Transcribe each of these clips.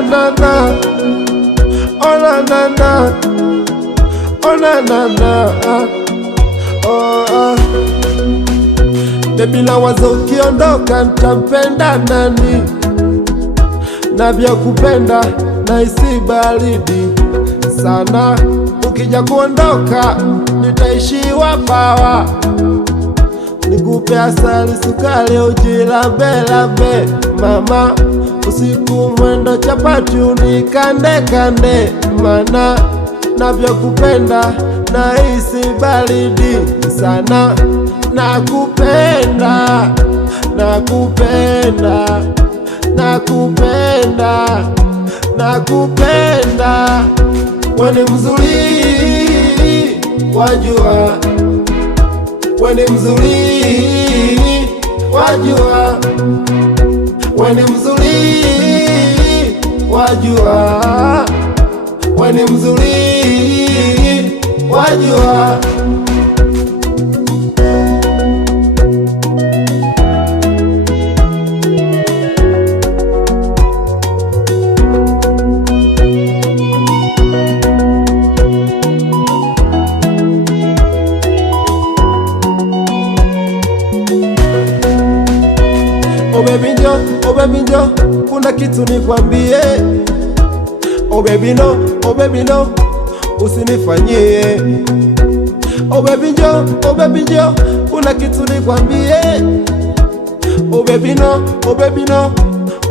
na na na, oh na na na, oh na na na, oh. Baby na wazo ukiondoka nitampenda nani? Na vya kupenda na isi baridi sana. Ukija kuondoka nitaishiwa pawa, nikupe asali sukari ujilambe mama. Usiku mwendo chapati unikande kande, mana navyokupenda na isi baridi sana. Nakupenda, nakupenda, nakupenda, nakupenda. Weni mzuri wajua, weni mzuri wajua, weni mzuri wajua, weni mzuri wajua. Oh baby njo, oh baby njo, kuna kitu nikwambie. Oh baby no, oh baby no, usinifanyie. Oh baby njo, oh baby njo, kuna kitu nikwambie. Oh baby no, oh baby no,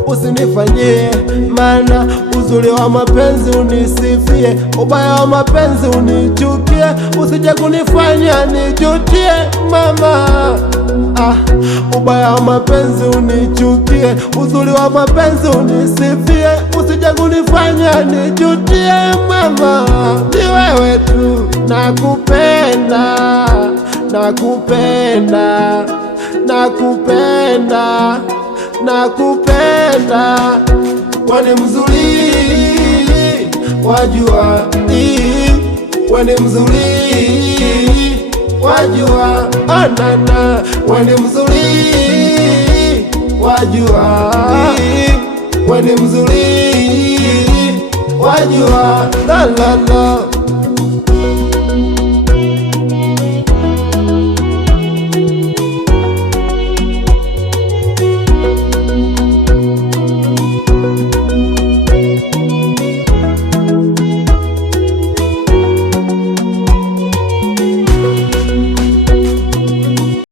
usinifanyie. Mana uzuri wa mapenzi unisifie, ubaya wa mapenzi unichukie. Usije kunifanya nijutie mama. Ubaya wa mapenzi unichukie, uzuri wa mapenzi unisifie. Usije kunifanya nijutie mama. Ni wewe tu nakupenda, nakupenda, nakupenda, nakupenda. Weni mzuri wajua, weni mzuri wajua, oh na na. Weni mzuri wajua, weni mzuri wajua, la la la.